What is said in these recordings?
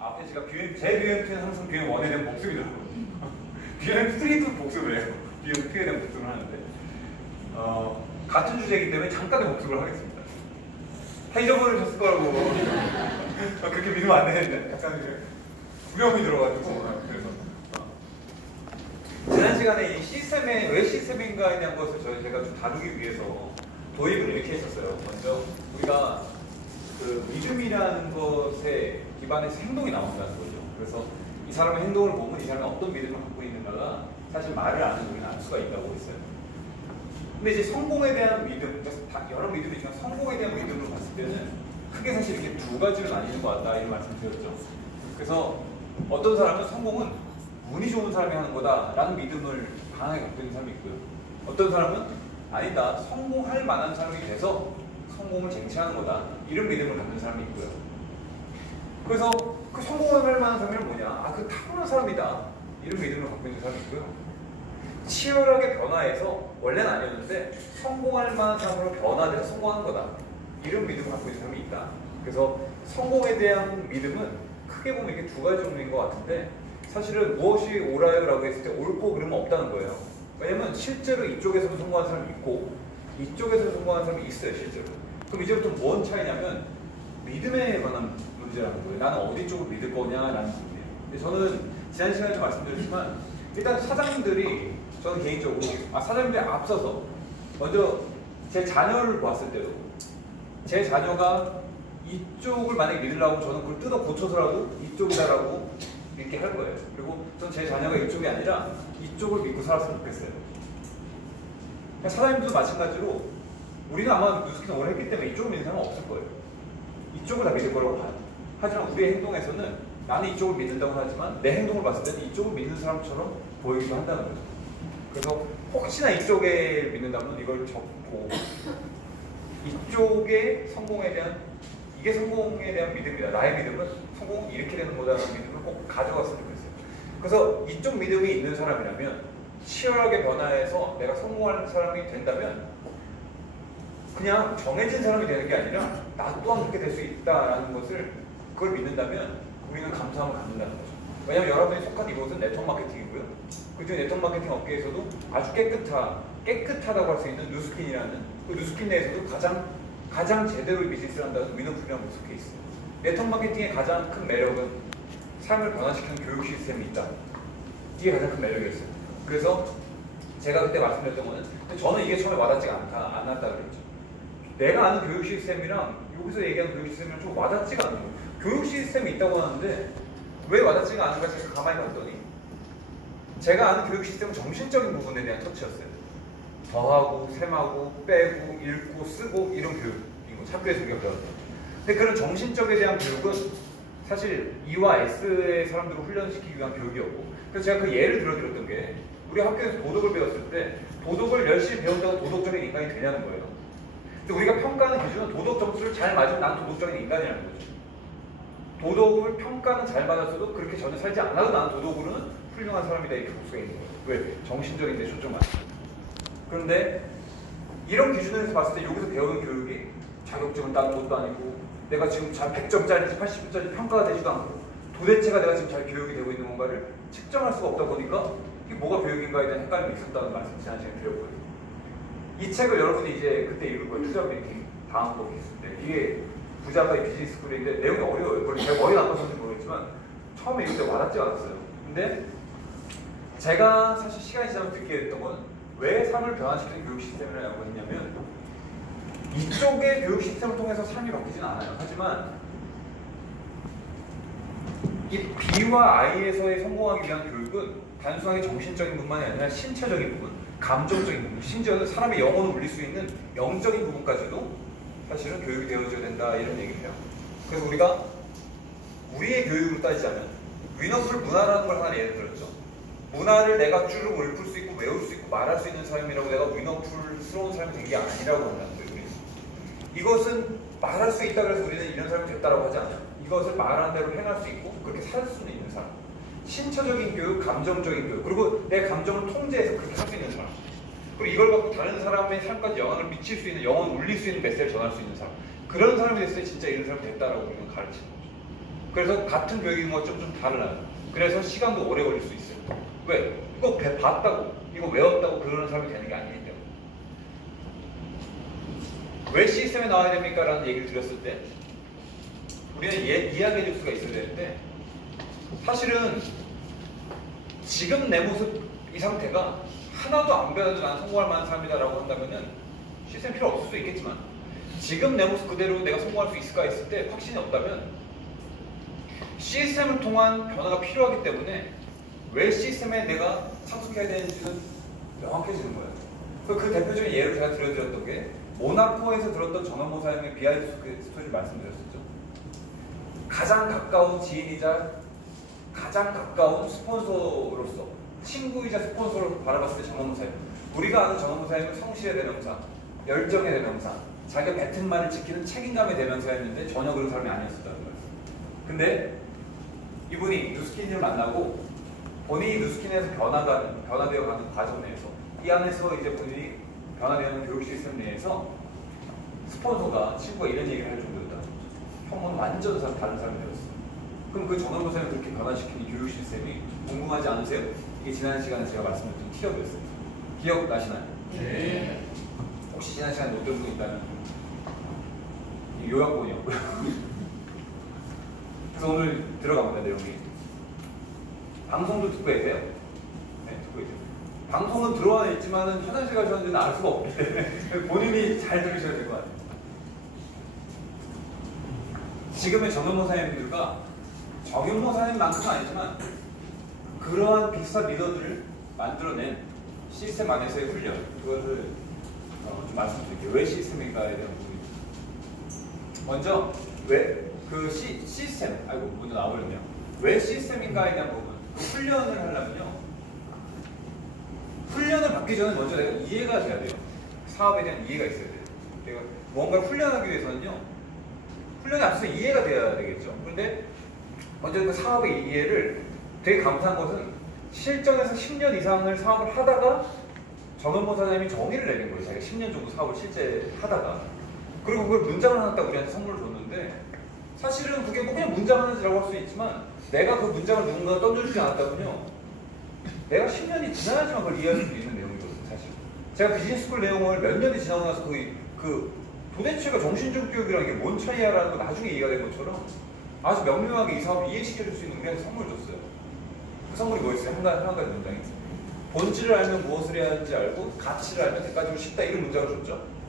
앞에 제가 제 BM2는 항상 BM1에 대한 복습이더라고요. BM3도 복습을 해요. BM2에 대한 복습을 하는데 같은 주제이기 때문에 잠깐의 복습을 하겠습니다. 다 잊어버리셨을 거라고 그렇게 믿으면 안 되는데 약간 두려움이 들어가지고 그래서 지난 시간에 이 시스템의 왜 시스템인가에 대한 것을 제가 좀 다루기 위해서 도입을 이렇게 했었어요. 먼저 우리가 그 믿음이라는 것에 기반해서 행동이 나온다는 거죠. 그래서 이 사람의 행동을 보면 이 사람이 어떤 믿음을 갖고 있는가가 사실 말을 안 해도 우리는 알 수가 있다고 했어요. 근데 이제 성공에 대한 믿음, 여러 믿음이 있지만 성공에 대한 믿음을 봤을 때는 크게 사실 이렇게 두 가지로 나뉘는 것 같다 이런 말씀을 드렸죠. 그래서 어떤 사람은 성공은 운이 좋은 사람이 하는 거다라는 믿음을 강하게 갖고 있는 사람이 있고요. 어떤 사람은 아니다, 성공할 만한 사람이 돼서 성공을 쟁취하는 거다 이런 믿음을 갖는 사람이 있고요. 그래서 그 성공할 만한 사람이 뭐냐? 그 타고난 사람이다 이런 믿음을 갖고 있는 사람이 있고요. 치열하게 변화해서 원래는 아니었는데 성공할 만한 사람으로 변화돼서 성공하는 거다 이런 믿음을 갖고 있는 사람이 있다. 그래서 성공에 대한 믿음은 크게 보면 이게 두 가지 종류인 것 같은데 사실은 무엇이 옳아요? 라고 했을 때 옳고 그름은 없다는 거예요. 왜냐면 실제로 이쪽에서도 성공하는 사람이 있고 이쪽에서 성공하는 사람이 있어요. 실제로. 그럼 이제부터 뭔 차이냐면 믿음에 관한 문제라는 거예요. 나는 어디 쪽을 믿을 거냐라는 부분이에요. 근데 저는 지난 시간에도 말씀드렸지만 일단 사장님들이 저는 개인적으로 사장님들이 앞서서 먼저 제 자녀를 보았을 때도 제 자녀가 이쪽을 만약에 믿으려고 저는 그걸 뜯어 고쳐서라도 이쪽이다라고 믿게 할 거예요. 그리고 전 제 자녀가 이쪽이 아니라 이쪽을 믿고 살았으면 좋겠어요. 사장님도 마찬가지로 우리는 아마 뉴스키는 오래 했기 때문에 이쪽을 믿는 사람은 없을 거예요. 이쪽을 다 믿을 거라고 봐요. 하지만 우리의 행동에서는 나는 이쪽을 믿는다고 하지만 내 행동을 봤을 때는 이쪽을 믿는 사람처럼 보이기도 한다는 거죠. 그래서 혹시나 이쪽에 믿는다면 이걸 접고 이쪽의 성공에 대한 이게 성공에 대한 믿음이다. 나의 믿음은 성공은 이렇게 되는 거다라는 믿음을 꼭 가져갔으면 좋겠어요. 그래서 이쪽 믿음이 있는 사람이라면 치열하게 변화해서 내가 성공하는 사람이 된다면 그냥 정해진 사람이 되는 게 아니라 나 또한 그렇게 될 수 있다라는 것을 그걸 믿는다면 우리는 감사함을 갖는다는 거죠. 왜냐하면 여러분이 속한 이곳은 네트워크 마케팅이고요. 그중 네트워크 마케팅 업계에서도 아주 깨끗하다고 할 수 있는 누스킨이라는 그 누스킨 내에서도 가장 제대로 비즈니스를 한다는 위너풀이라는 곳에 속해 있어요. 네트워크 마케팅의 가장 큰 매력은 삶을 변화시키는 교육 시스템이 있다. 이게 가장 큰 매력이었어요. 그래서 제가 그때 말씀드렸던 거는 저는 이게 처음에 와닿지가 않았다 그랬죠. 내가 아는 교육 시스템이랑 여기서 얘기하는 교육 시스템이랑 좀 와닿지가 않는 거예요. 교육 시스템이 있다고 하는데 왜 와닿지가 않은가 제가 가만히 봤더니 제가 아는 교육 시스템은 정신적인 부분에 대한 터치였어요. 더하고 셈하고 빼고 읽고 쓰고 이런 교육인 거죠. 학교에서 우리가 배웠던. 근데 그런 정신적에 대한 교육은 사실 E와 S의 사람들을 훈련시키기 위한 교육이었고 그래서 제가 그 예를 들어드렸던 게 우리 학교에서 도덕을 배웠을 때 도덕을 열심히 배운다고 도덕적인 인간이 되냐는 거예요. 근데 우리가 평가하는 기준은 도덕 점수를 잘 맞으면 나는 도덕적인 인간이라는 거죠. 도덕을 평가는 잘 받았어도 그렇게 전혀 살지 않아도 나는 도덕으로는 훌륭한 사람이다 이렇게 볼 수가 있는 거예요. 왜? 정신적인 데 초점을 맞춰. 그런데 이런 기준에서 봤을 때 여기서 배우는 교육이 자격증을 따는 것도 아니고 내가 지금 잘 100점짜리 80점짜리 평가가 되지도 않고 도대체가 내가 지금 잘 교육이 되고 있는 건가를 측정할 수가 없다 보니까 이게 뭐가 교육인가에 대한 헷갈림이 있었다는 말씀 지난 시간에 드렸고요. 이 책을 여러분이 이제 그때 읽을 거예요. 투자 브리핑 다음 거 있을 때 이게 부자가의 비즈니스 스쿨인데 내용이 어려워요. 그걸 제가 머리 나빠서인지 모르겠지만 처음에 읽을 때 와닿지 않았어요. 근데 제가 사실 시간이 지나면 듣게 됐던 건 왜 삶을 변화시키는 교육 시스템이라고 했냐면 이쪽의 교육 시스템을 통해서 삶이 바뀌지는 않아요. 하지만 이 B와 I에서의 성공하기 위한 교육은 단순하게 정신적인 부분만이 아니라 신체적인 부분, 감정적인 부분, 심지어는 사람의 영혼을 울릴 수 있는 영적인 부분까지도 사실은 교육이 되어져야 된다 이런 얘기예요. 그래서 우리가 우리의 교육으로 따지자면 위너풀 문화라는 걸 하나 예를 들었죠. 문화를 내가 쭈르 읊을 수 있고 외울 수 있고 말할 수 있는 사람이라고 내가 위너풀스러운 사람이 된 게 아니라고 한다는 거예요. 우리는. 이것은 말할 수 있다 그래서 우리는 이런 사람이 됐다라고 하지 않아요. 이것을 말한 대로 행할 수 있고 그렇게 살 수는 있는 사람. 신체적인 교육, 감정적인 교육, 그리고 내 감정을 통제해서 그렇게 할 수 있는 사람. 그리고 이걸 갖고 다른 사람의 삶까지 영향을 미칠 수 있는, 영혼을 울릴 수 있는 메시지를 전할 수 있는 사람. 그런 사람이 됐을 때 진짜 이런 사람이 됐다라고 우리는 가르치는 거죠. 그래서 같은 교육인 것좀 달라요. 그래서 시간도 오래 걸릴 수 있어요. 왜? 이거 봤다고, 이거 외웠다고 그러는 사람이 되는 게 아니기 때문에. 왜 시스템에 나와야 됩니까? 라는 얘기를 드렸을 때 우리는 이야기해 줄 수가 있어야 되는데, 사실은 지금 내 모습 이 상태가 하나도 안 변해도 난 성공할 만한 사람이다 라고 한다면은 시스템 필요 없을 수도 있겠지만, 지금 내 모습 그대로 내가 성공할 수 있을까 했을 때 확신이 없다면 시스템을 통한 변화가 필요하기 때문에 왜 시스템에 내가 참석해야 되는지는 명확해지는 거예요. 그 대표적인 예를 제가 들려드렸던 게 모나코에서 들었던 전원모사님의 비하인드 스토리를 말씀드렸었죠. 가장 가까운 지인이자 가장 가까운 스폰서로서, 친구이자 스폰서로 바라봤을 때 전원모사님, 우리가 아는 전원모사님은 성실의 대명사, 열정의 대명사, 자기가 뱉은 말을 지키는 책임감의 대명사였는데 전혀 그런 사람이 아니었었다는 거예요. 근데 이분이 누스킨을 만나고 본인이 누스킨에서 변화되어 가는 과정 내에서, 이 안에서 이제 본인이 변화되는 교육 시스템 내에서 스폰서가, 친구가 이런 얘기를 할 정도였다. 형은 완전 다른 사람이 되었어. 그럼 그 전원모사를 그렇게 변화시키는 교육 시스템이 궁금하지 않으세요? 이게 지난 시간에 제가 말씀드린 티업이었어요. 기억나시나요? 네. 혹시 지난 시간에 못 들은 분 있다면 요약본이었고요. 그래서 오늘 들어갑니다, 내용이. 방송도 듣고 계세요? 네, 듣고 계세요. 방송은 들어와 있지만은 화장실 가셨는지는 알 수가 없기 때문에 본인이 잘 들으셔야 될 것 같아요. 지금의 전원모사님들과 정윤모사님만큼은 아니지만 그러한 비슷한 리더들을 만들어낸 시스템 안에서의 훈련, 그것을 좀 말씀드릴게요. 왜 시스템인가에 대한 부분입니다. 먼저 왜 그 시스템, 먼저 나와버렸네요. 왜 시스템인가에 대한 부분, 그 훈련을 하려면요, 훈련을 받기 전에 먼저 내가 이해가 돼야 돼요. 사업에 대한 이해가 있어야 돼요. 내가 뭔가를 훈련하기 위해서는요, 훈련에 앞서서 이해가 돼야 되겠죠. 그런데 먼저 그 사업의 이해를, 되게 감사한 것은 실전에서 10년 이상을 사업을 하다가 전원모사님이 정의를 내린 거예요. 자기가 10년 정도 사업을 실제 하다가. 그리고 그걸 문장을 하나 딱 우리한테 선물을 줬는데, 사실은 그게 뭐 그냥 문장 하나라고 할 수 있지만, 내가 그 문장을 누군가가 던져주지 않았다면요, 내가 10년이 지나야지만 그걸 이해할 수 있는 내용이거든요, 사실. 제가 비즈니스 스쿨 내용을 몇 년이 지나고 나서 도대체가 정신적 교육이랑 이게 뭔 차이야라는 거 나중에 이해가 된 것처럼 아주 명료하게 이 사업을 이해시켜줄 수 있는 우리한테 선물을 줬어요. 그 선물이 뭐였어요? 한 가지 문장이. 본질을 알면 무엇을 해야 하는지 알고 가치를 알면 대가지고 쉽다, 이런 문장을 줬죠.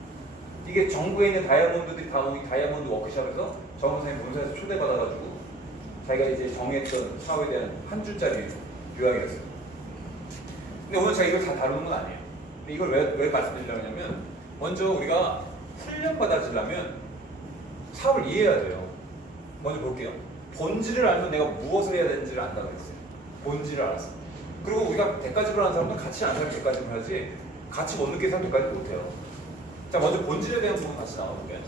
이게 전국에 있는 다이아몬드들이 다 모인 다이아몬드 워크숍에서 정 선생님 본사에서 초대받아가지고 자기가 이제 정의했던 사업에 대한 한 줄짜리 요약이었어요. 근데 오늘 제가 이걸 다 다루는 건 아니에요. 근데 이걸 왜 말씀드리려고 하냐면, 먼저 우리가 훈련받아지려면 사업을 이해해야 돼요. 먼저 볼게요. 본질을 알면 내가 무엇을 해야 되는지를 안다고 했어요. 본질을 알았어. 그리고 우리가 대가집을 하는 사람은 가치 아는 사람이 대가집을 하지, 가치 못 느끼는 사람 대가집 못해요. 자, 먼저 본질에 대한 부분 같이 나와볼게요.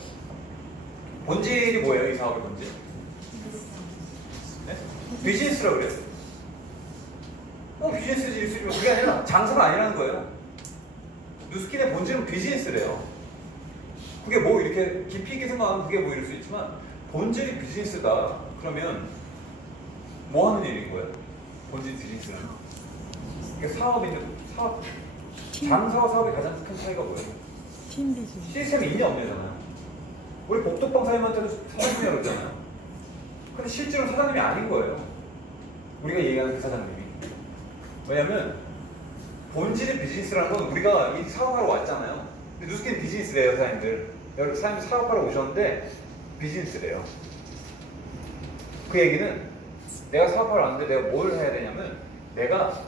본질이 뭐예요, 이 사업의 본질? 네? 비즈니스라고 그래요. 비즈니스지 있으면 그게 아니라 장사가 아니라는 거예요. 누스킨의 본질은 비즈니스래요. 그게 뭐 이렇게 깊이 있게 생각하면 그게 뭐 이럴 수 있지만, 본질이 비즈니스다. 그러면 뭐 하는 일인 거예요? 본질 비즈니스는. 이게 사업인데, 장사와 사업의 가장 큰 차이가 뭐예요? 시스템이 있냐 없냐잖아요. 우리 복덕방 사장님한테도 사장님이라고 그러잖아요. 근데 실제로 사장님이 아닌 거예요. 우리가 얘기하는 그 사장님이. 왜냐면 본질의 비즈니스라는 건, 우리가 이 사업하러 왔잖아요. 근데 누스킨 비즈니스래요, 사장님들. 여러분, 사장님 사업하러 오셨는데 비즈니스래요. 그 얘기는 내가 사업하러 왔는데 내가 뭘 해야 되냐면, 내가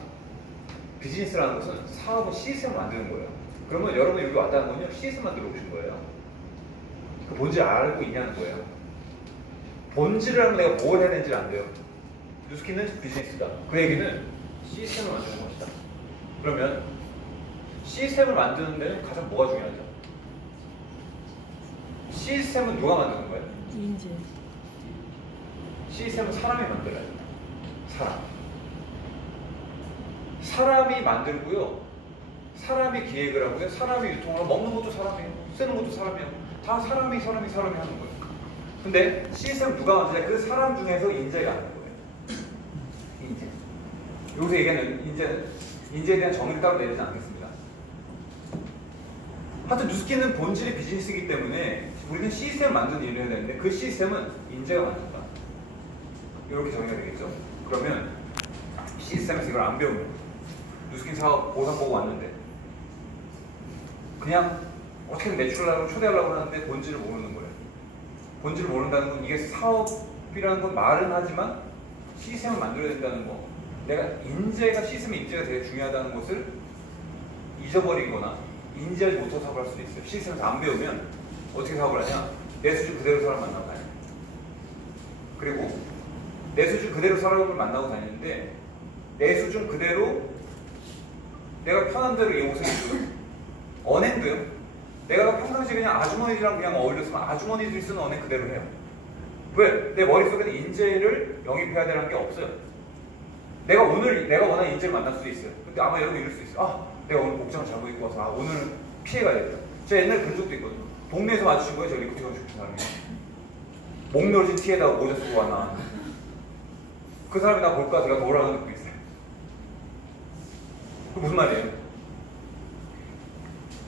비즈니스라는 것은 사업의 시스템을 만드는 거예요. 그러면 여러분이 여기 왔다는 건요, 시스템 만들어 오신 거예요. 그 본질을 알고 있냐는 거예요. 본질을 알면 내가 뭘 해야 되는지 안 돼요. 누스킨은 비즈니스다. 그 얘기는 시스템을 만드는 것이다. 그러면 시스템을 만드는 데는 가장 뭐가 중요하죠? 시스템은 누가 만드는 거예요? 인재. 시스템은 사람이 만들어야 돼요. 사람이 만들고요, 사람이 기획을 하고요, 사람이 유통을 하고, 먹는 것도 사람이에요, 쓰는 것도 사람이에요. 다 사람이 하는 거예요. 근데 시스템 누가 만드냐? 그 사람 중에서 인재가 하는 거예요. 인재. 여기서 얘기하는 인재에 대한 정의를 따로 내리진 않겠습니다. 하여튼 뉴스킨은 본질이 비즈니스이기 때문에 우리는 시스템을 만드는 일을 해야 되는데 그 시스템은 인재가 만든다. 이렇게 정의가 되겠죠. 그러면 시스템에서 이걸 안 배우면 뉴스킨 사업 보상 보고 왔는데 그냥 어떻게든 매출하려고 초대하려고 하는데 본질을 모르는 거예요. 본질을 모른다는 건 이게 사업이라는 건 말은 하지만 시스템을 만들어야 된다는 거, 내가 시스템의 인재가 되게 중요하다는 것을 잊어버리거나 인지하지 못해서 사업을 할 수도 있어요. 시스템에서 안 배우면 어떻게 사업을 하냐? 내 수준 그대로 사람 만나고 다녀요. 그리고 내 수준 그대로 사람을 만나고 다니는데 내 수준 그대로 내가 편한 대로 이 옷을 입고 언행도요. 내가 평상시에 그냥 아주머니들이랑 그냥 어울렸으면 아주머니들이 쓰는 언행 그대로 해요. 왜? 내 머릿속에는 인재를 영입해야 되는 게 없어요. 내가 원하는 인재를 만날 수도 있어요. 근데 아마 여러분 이럴 수 있어요. 아, 내가 오늘 복장을 잘못 입고 와서 오늘은 피해가야겠다. 제가 옛날에 그런 적도 있거든요. 동네에서 마주친 거예요. 저 리코티건 주는 사람이. 목 늘어진 티에다가 모자 쓰고 왔나. 그 사람이 나 볼까 제가 뭐라는 것도 있어요. 그 무슨 말이에요?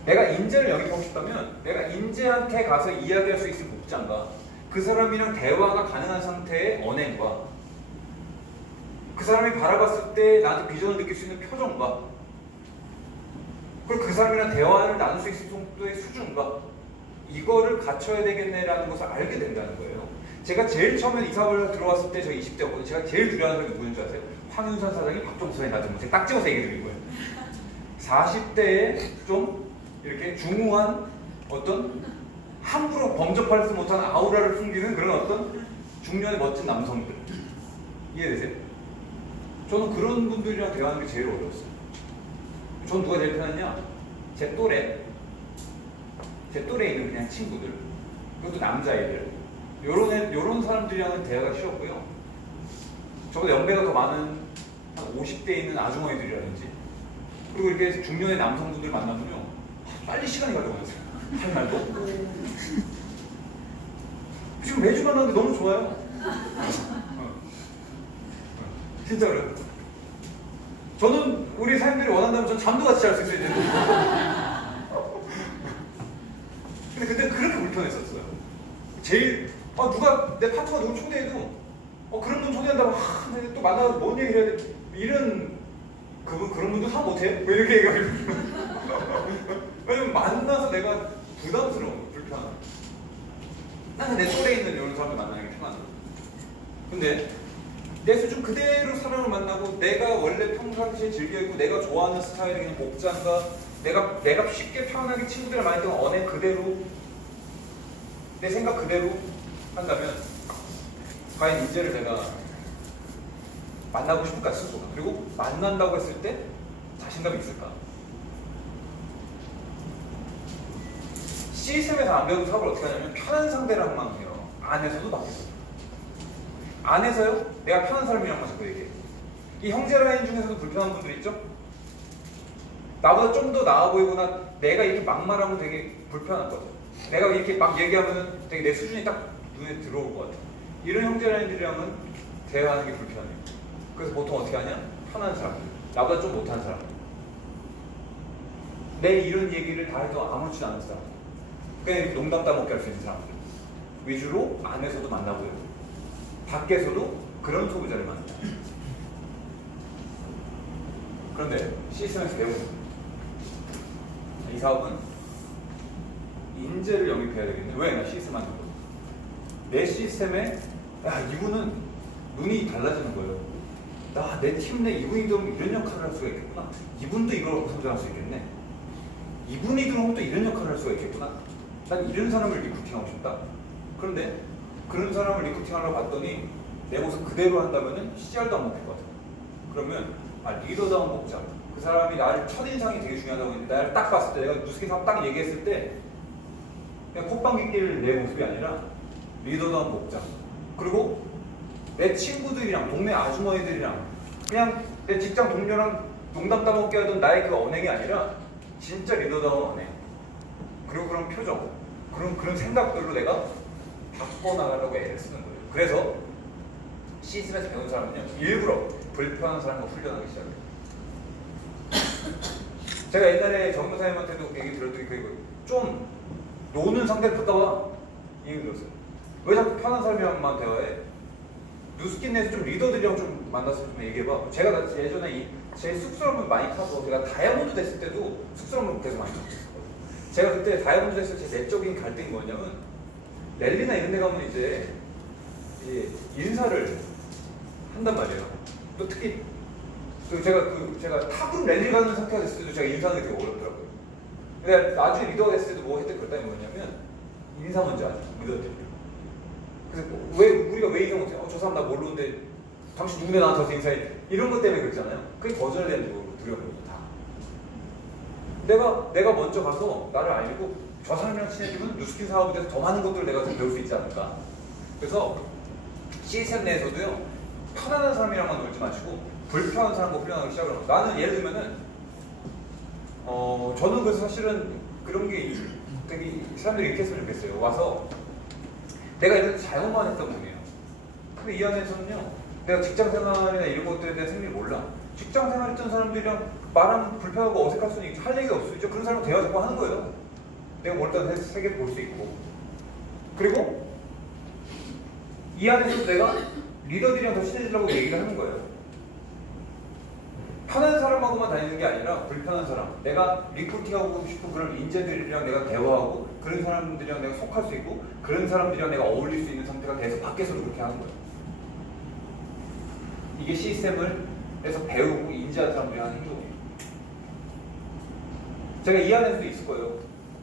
내가 인재를 영입하고 싶다면 내가 인재한테 가서 이야기할 수 있을 복장과 그 사람이랑 대화가 가능한 상태의 언행과 그 사람이 바라봤을 때 나한테 비전을 느낄 수 있는 표정과 그리고 그 사람이랑 대화를 나눌 수 있을 정도의 수준과 이거를 갖춰야 되겠네라는 것을 알게 된다는 거예요. 제가 제일 처음에 이 사업을 들어왔을 때 저 20대였거든요. 제가 제일 두려워하는 사람이 누구인 줄 아세요? 황윤선 사장이 박종수 사장이 나한테 제가 딱 집어서 얘기 드린 거예요. 40대에 좀 이렇게 중후한 어떤 함부로 범접할 수 못하는 아우라를 숨기는 그런 어떤 중년의 멋진 남성들. 이해되세요? 저는 그런 분들이랑 대화하는 게 제일 어려웠어요. 전 누가 제일 편했냐? 제 또래에 있는 그냥 친구들, 그것도 남자애들, 요런 사람들이랑은 대화가 쉬웠고요. 저보다 연배가 더 많은 한 50대에 있는 아주머니들이라든지 그리고 이렇게 중년의 남성분들 만나면요 빨리 시간이 가져가세요. 할 말도 없고 지금 매주 만나는데 너무 좋아요. 진짜 그래요. 저는 우리 사람들이 원한다면 전 잠도 같이 잘 수 있어요. 근데 그때 그렇게 불편했었어요. 제일 누가 내 파트가 누구 초대해도 그런 분 초대한다고 근데 또 만나서 뭔 얘기를 해야 돼? 이런 그런 분도 사업 못해? 뭐 이렇게 얘기하고 왜냐면 만나서 내가 부담스러워, 불편하고 나는 내 또래에 있는 이런 사람을 만나는 게 편하다. 근데 내 수준 그대로 사람을 만나고 내가 원래 평상시에 즐겨 입고 내가 좋아하는 스타일의 그냥 복장과 내가 쉽게 편하게 친구들을 많이 했던 언행 그대로 내 생각 그대로 한다면 과연 인재를 내가 만나고 싶을까 스스로 그리고 만난다고 했을 때 자신감이 있을까? 시스템에서 안 배우고 사업을 어떻게 하냐면 편한 상대랑만 해요. 안에서도 밖에서도. 안에서요? 내가 편한 사람이랑만 자꾸 얘기해. 이 형제 라인 중에서도 불편한 분들 있죠? 나보다 좀 더 나아 보이거나 내가 이렇게 막말하면 되게 불편할 것 같아요. 내가 이렇게 막 얘기하면 되게 내 수준이 딱 눈에 들어올 것 같아요. 이런 형제 라인들이랑은 대화하는 게 불편해요. 그래서 보통 어떻게 하냐? 편한 사람들. 나보다 좀 못한 사람들. 내 이런 얘기를 다 해도 아무렇지도 않은 사람. 그냥 이렇게 농담 따먹게 할 수 있는 사람들. 위주로 안에서도 만나고요. 밖에서도 그런 소비자를 만나요. 그런데 시스템에서 배우는 이 사업은 인재를 영입해야 되겠네. 왜? 나 시스템 만든 거야. 내 시스템에 이분은 눈이 달라지는 거예요. 내 팀 내 이분이 들어오면 이런 역할을 할 수가 있겠구나. 이분도 이걸 갖고 성장할 수 있겠네. 이분이 들어오면 또 이런 역할을 할 수가 있겠구나. 난 이런 사람을 리크루팅하고 싶다. 그런데 그런 사람을 리크루팅하려고 봤더니 내 모습 그대로 한다면 CR도 안 먹힐 것 같아. 그러면 리더다운 복장. 그 사람이 나를 첫인상이 되게 중요하다고 했는데 나를 딱 봤을 때 내가 뉴스킨 사업 딱 얘기했을 때 그냥 콧방귀 낄 내 모습이 아니라 리더다운 복장. 그리고 내 친구들이랑 동네 아주머니들이랑 그냥 내 직장 동료랑 농담 따먹게 하던 나의 그 언행이 아니라 진짜 리더다운 언행. 그리고 그런 표정. 그런 생각들로 내가 바꿔나가려고 애를 쓰는 거예요. 그래서 시스템에서 배운 사람은요, 일부러 불편한 사람과 훈련하기 시작해요. 제가 옛날에 정무사님한테도 얘기 들었더니 좀 노는 상태를 바꿔봐 얘기 들었어요. 왜 자꾸 편한 사람이랑만 대화해? 누스킨 내에서 좀 리더들이랑 좀 만나서 좀 얘기해봐. 제가 예전에 제 쑥스러움을 많이 타서 제가 다이아몬드 됐을 때도 쑥스러움을 계속 많이 타고 있었거든요. 제가 그때 다이아몬드 됐을 때 제 내적인 갈등이 뭐냐면, 랠리나 이런 데 가면 이제 인사를 한단 말이에요. 또 특히 제가 탑으로 랠리 가는 상태가 됐을 때도 제가 인사하는 게 되게 어렵더라고요. 근데 나중에 리더가 됐을 때도 뭐 했던 그랬다는 뭐냐면, 인사 먼저 하죠, 리더들이. 그래서 우리가 왜 인사 못해? 저 사람 나 모르는데 당신 누군데 나한테 와서 인사해? 이런 것 때문에 그렇잖아요. 그게 거절되는 거고 두려움이고 다. 내가 먼저 가서 나를 알리고 저 사람이랑 친해지면 누스킨 사업에 대해서 더 많은 것들을 내가 더 배울 수 있지 않을까. 그래서 시스템 내에서도요, 편안한 사람이랑만 놀지 마시고 불편한 사람과 훈련하기 시작을 하고, 나는 예를 들면은 저는 그래서 사실은 그런 게 되게 사람들이 이렇게 했으면 좋겠어요. 와서 내가 예를 들어서 잘못만 했던 분이에요. 근데 이 안에서는요, 내가 직장생활이나 이런 것들에 대해서 생각을 몰라. 직장생활 했던 사람들이랑 말하면 불편하고 어색할 수는 있죠. 할 얘기가 없을 수 있죠. 그런 사람은 대화 자꾸 하는 거예요. 내가 몰랐던 세계를 볼 수 있고. 그리고 이 안에서 내가 리더들이랑 더 친해지려고 얘기를 하는 거예요. 편한 사람하고만 다니는 게 아니라 불편한 사람, 내가 리크루팅하고 싶은 그런 인재들이랑 내가 대화하고 그런 사람들이랑 내가 속할 수 있고 그런 사람들이랑 내가 어울릴 수 있는 상태가 돼서 밖에서도 그렇게 하는 거예요. 이게 시스템에서 배우고 인지한 사람들이 하는 행동이에요. 제가 이 안에서도 있을 거예요.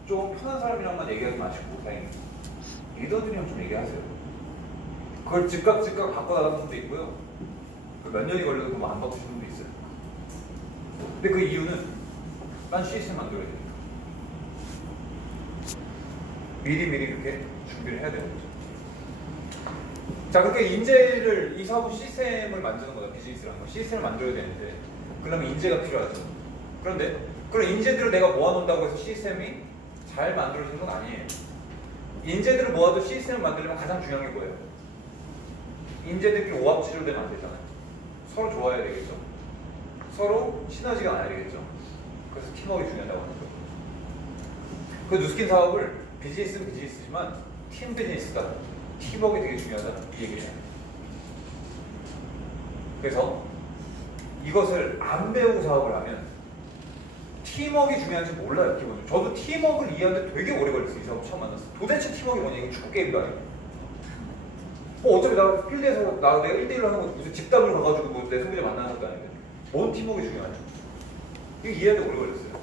좀 편한 사람이랑만 얘기하지 마시고 다행히 리더들이랑 좀 얘기하세요. 그걸 즉각 바꿔나가는 분도 있고요. 몇 년이 걸려도 그거 안 바꾸시는 분도 있어요. 근데 그 이유는 난 시스템 만들어야 되니까. 미리 그렇게 준비를 해야 되는 거죠. 자, 그렇게 인재를, 이 사업은 시스템을 만드는 거다. 비즈니스라는 거. 시스템을 만들어야 되는데, 그러면 인재가 필요하죠. 그런데 그런 인재들을 내가 모아놓는다고 해서 시스템이 잘 만들어지는 건 아니에요. 인재들을 모아도 시스템을 만들려면 가장 중요한 게 뭐예요? 인재들끼리 오합지졸되면 안 되잖아요. 서로 좋아해야 되겠죠. 서로 시너지가 나야 되겠죠. 그래서 팀워크가 중요하다고 하는 거예요. 그 누스킨 사업을 비즈니스는 비즈니스지만 팀 비즈니스다. 팀워크가 되게 중요하다. 이 얘기를 해요. 그래서 이것을 안 배우고 사업을 하면 팀워크가 중요한지 몰라요. 기본적으로. 저도 팀워크를 이해하는데 되게 오래 걸렸어요. 이 사업 처음 만났어요. 도대체 팀워크가 뭐냐. 이거 축구 게임도 아니고. 어차피 나 필드에서 내가 1대1로 하는 거 무슨 집단으로 가가지고 뭐 내 소비자 만나는 것도 아닌데 뭔 팀워크가 중요하냐. 이거 이해하는데 오래 걸렸어요.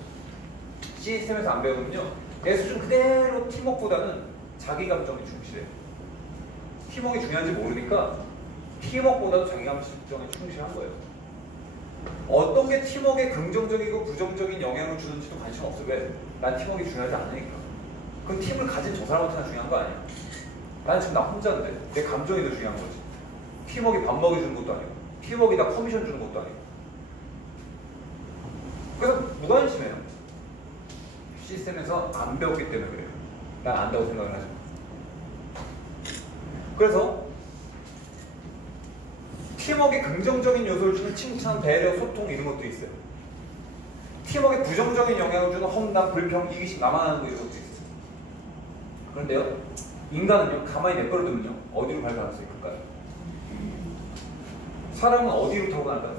시스템에서 안 배우면요, 내 수준 그대로 팀워크보다는 자기 감정이 충실해요. 팀워크가 중요한지 모르니까 팀워크보다도 자기 감정에 충실한 거예요. 어떤 게 팀워크에 긍정적이고 부정적인 영향을 주는지도 관심 없어. 왜? 난 팀워크가 중요하지 않으니까. 그 팀을 가진 저 사람한테나 중요한 거 아니야. 난 지금 나 혼자인데 내 감정이 더 중요한 거지. 팀워크가 밥 먹여주는 것도 아니고 팀워크가 다 커미션 주는 것도 아니고. 그래서 무관심해요. 시스템에서 안 배웠기 때문에 그래요. 난 안다고 생각을 하죠. 그래서 팀워크에 긍정적인 요소를 주는 칭찬, 배려, 소통 이런 것도 있어요. 팀워크에 부정적인 영향을 주는 험담, 불평, 이기심, 나만 하는 거 이런 것도 있어요. 그런데요, 인간은요, 가만히 내버려두면요, 어디로 갈 가능성이 클까요? 사람은 어디로 타고난다?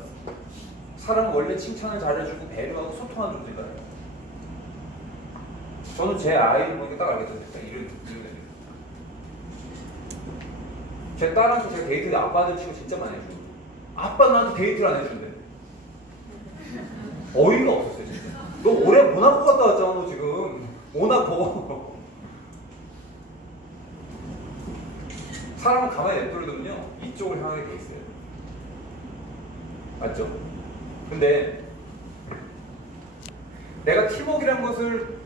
사람은 원래 칭찬을 잘해주고 배려하고 소통하는 존재인가요? 저는 제 아이를 보니까 딱 알겠던데, 딱 이런 애들. 제 딸한테 제가 데이트 아빠들 치고 진짜 많이 해줘요. 아빠 나한테 데이트를 안 해준대. 어이가 없었어요, 진짜. 너 올해 모나코 갔다 왔잖아, 너 지금. 모나코. 사람은 가만히 냅둬두면요, 이쪽을 향하게 돼 있어요. 맞죠? 근데 내가 팀워크라는 것을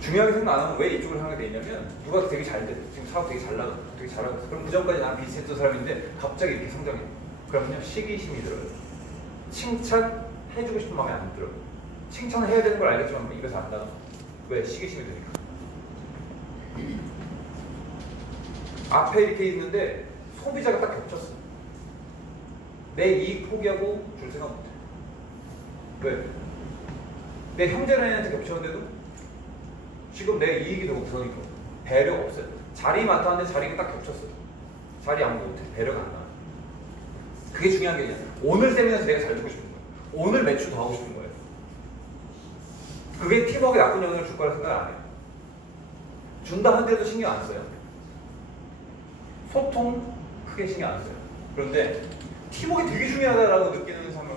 중요하게 생각 안 하면 왜 이쪽을 향하게 돼 있냐면, 누가 되게 잘 돼. 지금 사업 되게 잘 나가. 되게 잘하고. 그럼 그 전까지 나랑 비슷했던 사람인데 갑자기 이렇게 성장해. 그러면요, 시기심이 들어요. 칭찬해주고 싶은 마음이 안 들어요. 칭찬을 해야 되는 걸 알겠지만 입에서 안 나가. 왜? 시기심이 드니까. 앞에 이렇게 있는데 소비자가 딱 겹쳤어. 내 이익 포기하고 줄 생각 못해. 왜? 내 형제라인한테 겹쳤는데도 지금 내 이익이 더 우선이고 배려가 없어요. 자리 맡았는데 자리가 딱 겹쳤어요. 자리 아무도 못해. 배려가 안 나. 그게 중요한 게 아니야. 오늘 세미나에서 내가 잘 듣고 싶은 거야. 오늘 매출 더 하고 싶은 거예요. 그게 팀워크에 나쁜 영향을 줄 거라 생각 안 해요. 준다 한데도 신경 안 써요. 소통 크게 신경 안 써요. 그런데 팀워크가 되게 중요하다라고 느끼는 사람은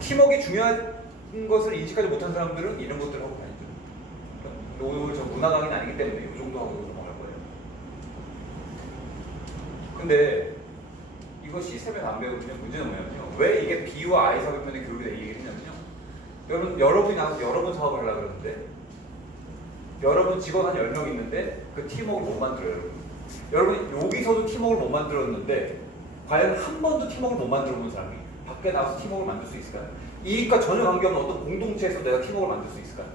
팀워크가 중요한 것을 인식하지 못한 사람들은 이런 것들을 하고 다니죠. 오늘 저 문화 강의는 아니기 때문에 이 정도 하고 넘어갈 거예요. 근데 이거 시스템에서 안 배우면 문제는 뭐냐면요. 왜 이게 B와 I 사업면의 교육이 이 얘기를 했냐면요. 여러분이 나와서 여러 번 사업을 하려고 그러는데 여러분 직원 한 10명 있는데 그 팀워크를 못 만들어요. 여러분 여기서도 팀워크를 못 만들었는데 과연 한 번도 팀워크를 못 만들어 본 사람이 밖에 나가서 팀워크를 만들 수 있을까요? 이익과 전혀 관계없는 어떤 공동체에서 내가 팀워크를 만들 수 있을까요?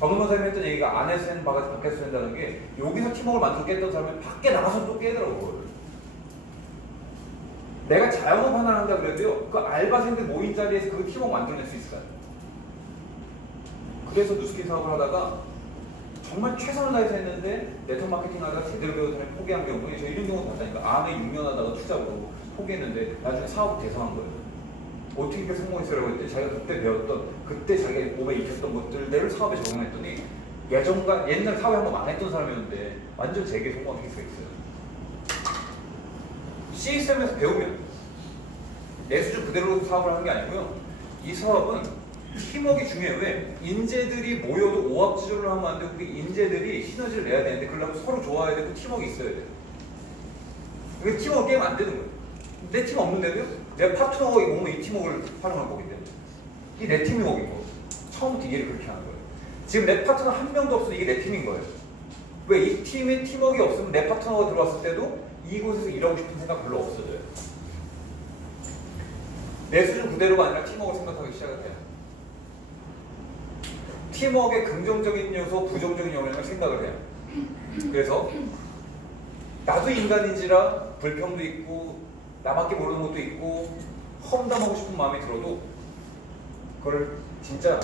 정은모 선생님이 했던 얘기가 안에서 하는 바가 밖에서 한다는 게 여기서 팀워크를 만들어 깼던 사람이 밖에 나가서 또 깨더라고요. 내가 자영업 하나 한다 그래도요, 그 알바생들 모인 자리에서 그 팀워크 만들어낼 수 있을까요? 그래서 뉴스킨 사업을 하다가 정말 최선을 다해서 했는데 네트워크 마케팅 하다가 제대로 배운 사람이 포기한 경우에 저 이런 경우 봤다니까. 암에 6년 하다가 투자하고 포기했는데 나중에 사업을 대성한 거예요. 어떻게 이렇게 성공했어라고 했더니 자기가 그때 배웠던, 그때 자기가 몸에 익혔던 것들을 사업에 적용했더니 예전과 옛날 사업에 한번 망했던 사람이었는데 완전 재기에 성공한 케이스가 있어요. 시스템에서 배우면 내 수준 그대로 사업을 하는 게 아니고요. 이 사업은 팀워크가 중요해요. 왜? 인재들이 모여도 오합지졸을 하면 안 되고 그 인재들이 시너지를 내야 되는데 그러려면 서로 좋아야 되고 팀워크가 있어야 돼요. 그게 팀워크 게임 안 되는 거예요. 내 팀 없는데도요? 내가 파트너가 오면 이 팀워크를 활용할 거기 때문에 이게 내 팀워크인 거예요. 처음부터 이해를 그렇게 하는 거예요. 지금 내 파트너 한 명도 없어도 이게 내 팀인 거예요. 왜? 이 팀에 팀워크가 없으면 내 파트너가 들어왔을 때도 이곳에서 일하고 싶은 생각 별로 없어져요. 내 수준 그대로가 아니라 팀워크를 생각하기 시작을 해요. 팀워크의 긍정적인 요소, 부정적인 영향을 생각을 해요. 그래서 나도 인간인지라 불평도 있고 나밖에 모르는 것도 있고 험담하고 싶은 마음이 들어도 그걸 진짜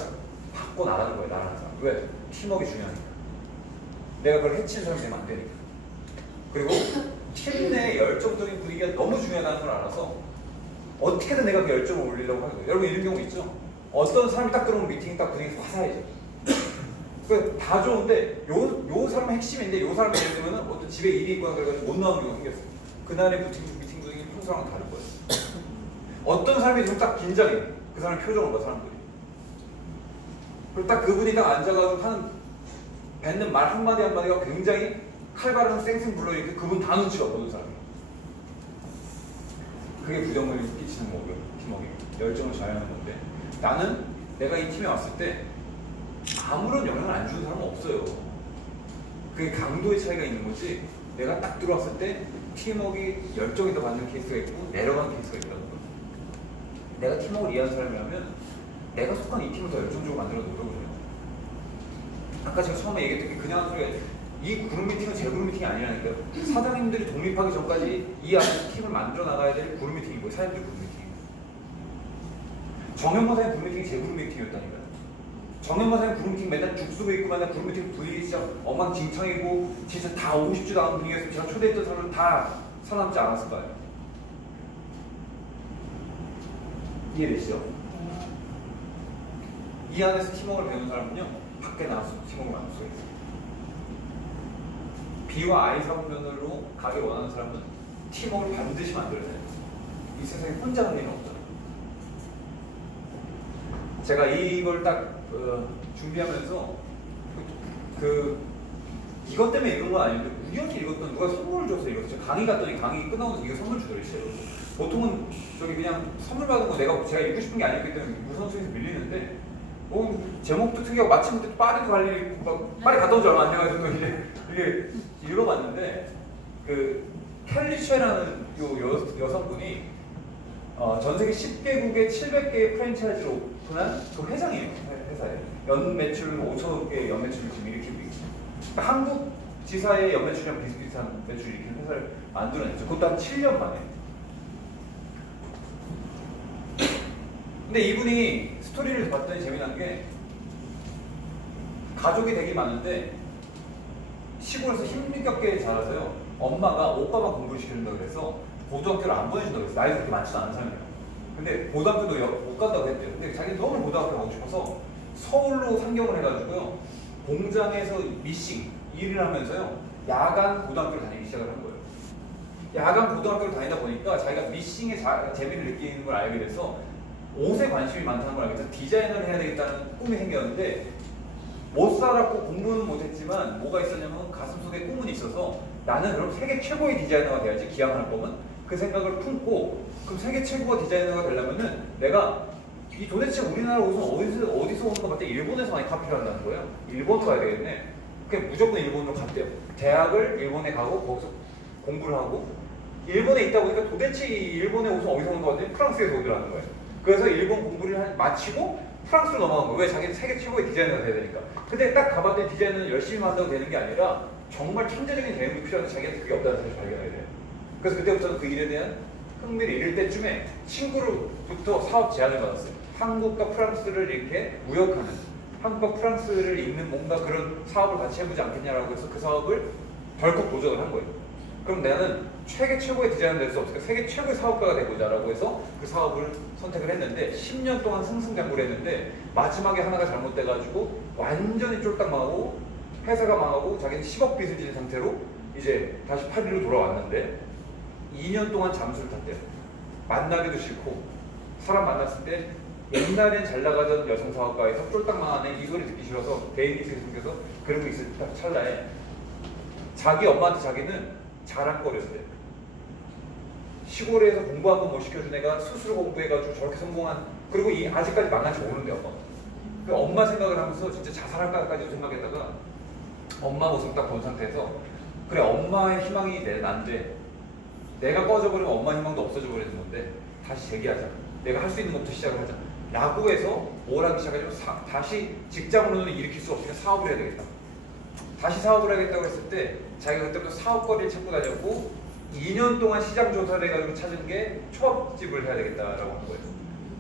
받고 나가는 거예요. 나라는 사람. 왜? 팀워크가 중요하니까. 내가 그걸 해치는 사람이 되면 안 되니까. 그리고 팀 내 열정적인 분위기가 너무 중요하다는 걸 알아서 어떻게든 내가 그 열정을 올리려고 하는 거예요. 여러분 이런 경우 있죠? 어떤 사람이 딱 들어오면 미팅이 딱 분위기가 화사해져. 다 좋은데 요 사람은 핵심인데 요 사람이 예를 들면 어떤 집에 일이 있거나 그래가지고 못 나오는 경우가 생겼어요. 그날의 미팅 분위기는 평소랑 다른 거예요. 어떤 사람이 좀 딱 긴장해. 그 사람 표정을 봐 사람들이. 그리고 딱 그분이 딱 앉아가지고 하는 뱉는 말 한마디 한마디가 굉장히 칼바람 쌩쌩 불러있고 그분 다 눈치가 보는 사람이. 그게 부정을 끼치는 거고요. 팀워크 열정을 좌우하는 건데 나는 내가 이 팀에 왔을 때 아무런 영향을 안 주는 사람은 없어요. 그게 강도의 차이가 있는 거지. 내가 딱 들어왔을 때 팀워크 열정이 더 받는 케이스가 있고 내려가는 케이스가 있다고. 내가 팀워크를 이해하는 사람이라면 내가 속한 이 팀을 더 열정적으로 만들어 노력을 해요. 아까 제가 처음에 얘기했던 게 그냥 한 소리가 이 그룹 미팅은 제 그룹 미팅이 아니라니까요. 사장님들이 독립하기 전까지 이 안에서 팀을 만들어 나가야 될 그룹 미팅이고 사장님들 그룹 미팅. 정현모 사장님 그룹 미팅이 제 그룹 미팅이었다니까요. 정현모 사장님 그룹 미팅 맨날 죽쓰고 있고 맨날 그룹 미팅 분위기 진짜 엉망진창이고 진짜 다 오고 싶지도 않은 분위기였으면 제가 초대했던 사람은 다 살아남지 않았을 거예요. 이해되시죠? 이 안에서 팀워크를 배우는 사람은요 밖에 나가서 팀워크를 만들 수가 있어요. B와 I 사업면으로 가길 원하는 사람은 팀워크를 반드시 만들어야 돼요. 이 세상에 혼자 하는 일은 없잖아요. 제가 이걸 딱 준비하면서 이것 때문에 읽은 건 아닌데 우연히 읽었던 누가 선물을 줘서 읽었어요. 강의 갔더니 강의 끝나고 이거 선물 주더라고요. 보통은 저기 그냥 선물 받은 거 제가 읽고 싶은 게 아니기 때문에 우선순위에서 밀리는데 제목도 특이하고 마침 그때 파리도 갈 일이 있고 파리 갔다 온 지 얼마 안 돼가지고 이게 읽어봤는데 그 켈리 쉐라는 여성분이 전 세계 10개국에 700개의 프랜차이즈를 오픈한 그 회장이에요. 회사에. 연 매출 5천억의 연 매출을 지금 일으키고 있어요. 그러니까 한국 지사의 연 매출이랑 비슷비슷한 매출을 일으키는 회사를 만들어냈죠. 그것도 한 7년 만에. 근데 이분이 스토리를 봤더니 재미난 게 가족이 되게 많은데 시골에서 힘겹게 자라서요. 엄마가 오빠만 공부를 시켜준다고 그래서 고등학교를 안 보내준다고 그랬어요. 나이가 그렇게 많지도 않은 사람이에요. 근데 고등학교도 못 간다고 했대요. 근데 자기는 너무 고등학교 가고 싶어서 서울로 상경을 해가지고요. 공장에서 미싱 일을 하면서요. 야간 고등학교를 다니기 시작을 한 거예요. 야간 고등학교를 다니다 보니까 자기가 미싱의 재미를 느끼는 걸 알게 돼서 옷에 관심이 많다는 걸 알게 돼서 디자이너를 해야 되겠다는 꿈이 생겼는데 못 살았고 공부는 못했지만 뭐가 있었냐면 가슴속에 꿈은 있어서 나는 그럼 세계 최고의 디자이너가 돼야지 기왕할 거면 그 생각을 품고 그럼 세계 최고의 디자이너가 되려면은 내가 이 도대체 우리나라 옷은 어디서 오는 거 같아? 일본에서 많이 카피를 한다는 거예요. 일본으로 가야 되겠네. 그냥 무조건 일본으로 갔대요. 대학을 일본에 가고 거기서 공부를 하고 일본에 있다 보니까 도대체 이 일본의 옷은 어디서 오는 거 같아? 프랑스에서 오더라는 거예요. 그래서 일본 공부를 마치고 프랑스로 넘어간 거예요. 왜? 자기는 세계 최고의 디자이너가 돼야 되니까. 근데 딱 가봤더니 디자이너는 열심히 한다고 되는 게 아니라 정말 천재적인 재능이 필요한데 자기한테 그게 없다는 사실을 발견하게 돼요. 그래서 그때부터는 그 일에 대한 흥미를 잃을 때쯤에 친구로부터 사업 제안을 받았어요. 한국과 프랑스를 이렇게 무역하는, 한국과 프랑스를 잇는 뭔가 그런 사업을 같이 해보지 않겠냐라고 해서 그 사업을 덜컥 도전을 한 거예요. 그럼 나는 세계 최고의 디자이너 될 수 없으니까 세계 최고의 사업가가 되고자라고 해서 그 사업을 선택을 했는데 10년 동안 승승장구를 했는데 마지막에 하나가 잘못돼가지고 완전히 쫄딱 망하고 회사가 망하고 자기는 10억 빚을 진 상태로 이제 다시 파리로 돌아왔는데 2년 동안 잠수를 탔대요. 만나기도 싫고 사람 만났을 때 옛날엔 잘 나가던 여성 사업가에서 쫄딱 망하네 이 소리 듣기 싫어서 대인기세 생겨서 그러고 있을 찰나에 자기 엄마한테 자기는 자랑거리였대요. 시골에서 공부 한 번 못 시켜준 애가 스스로 공부해가지고 저렇게 성공한 그리고 아직까지 망한지 모르는데 엄마가. 그 엄마 생각을 하면서 진짜 자살할까까지 생각했다가 엄마 모습 딱 본 상태에서 그래 엄마의 희망이 난데 내가 꺼져버리면 엄마 희망도 없어져 버리는 건데 다시 재기하자. 내가 할 수 있는 것부터 시작을 하자. 라고 해서 뭘 하기 시작하냐면 다시 직장으로는 일으킬 수 없으니까 사업을 해야 되겠다. 다시 사업을 하겠다고 했을 때 자기가 그때부터 사업거리를 찾고 다녔고 2년 동안 시장 조사를 해가지고 찾은 게 초밥집을 해야 되겠다라고 한 거예요.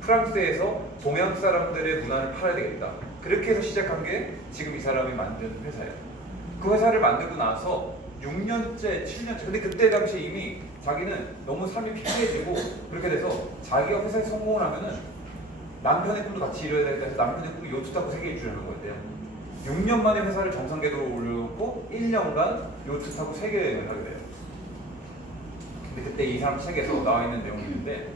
프랑스에서 동양 사람들의 문화를 팔아야 되겠다. 그렇게 해서 시작한 게 지금 이 사람이 만든 회사예요. 그 회사를 만들고 나서 6년째, 7년째 근데 그때 당시에 이미 자기는 너무 삶이 피폐해지고 그렇게 돼서 자기가 회사에 성공을 하면은 남편의 꿈도 같이 이뤄야 되겠다 해서 남편의 꿈이 요트 타고 세계 일주를 하는 거였대요. 6년 만에 회사를 정상궤도로 올려놓고 1년간 요트 타고 세계 여행을 하게 돼요. 근데 그때 이 사람 책에서 나와 있는 내용이 있는데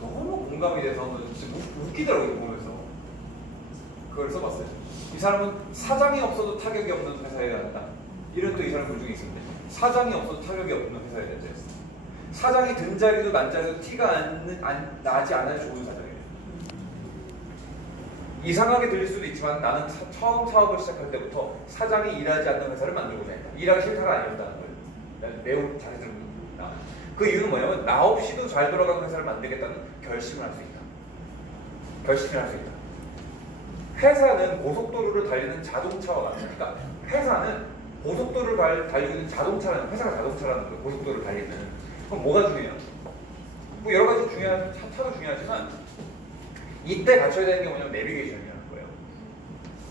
너무 공감이 돼서 진짜 웃기더라고요 보면서. 그걸 써봤어요. 이 사람은 사장이 없어도 타격이 없는 회사여야 한다. 이런 또 이 사람 글 중에 있었는데 사장이 없어도 타격이 없는 회사여야 된다 했어요. 사장이 든 자리도 난 자리도 티가 나지 않아야 좋은 사장이에요. 이상하게 들릴 수도 있지만 나는 처음 사업을 시작할 때부터 사장이 일하지 않는 회사를 만들고자 했다. 일하기 싫다가 아니었다는 거예요. 매우 잘 들었구나. 그 이유는 뭐냐면 나 없이도 잘 돌아가는 회사를 만들겠다는 결심을 할 수 있다. 결심을 할 수 있다. 회사는 고속도로를 달리는 자동차와 같다. 그러니까 회사는 고속도로를 달리고 있는 자동차라는 회사가 자동차라는 거예요. 고속도로를 달리는. 그럼 뭐가 중요해요? 뭐 여러 가지 중요한 차도 중요하지만 이때 갖춰야 되는 게 뭐냐면 내비게이션이라는 거예요.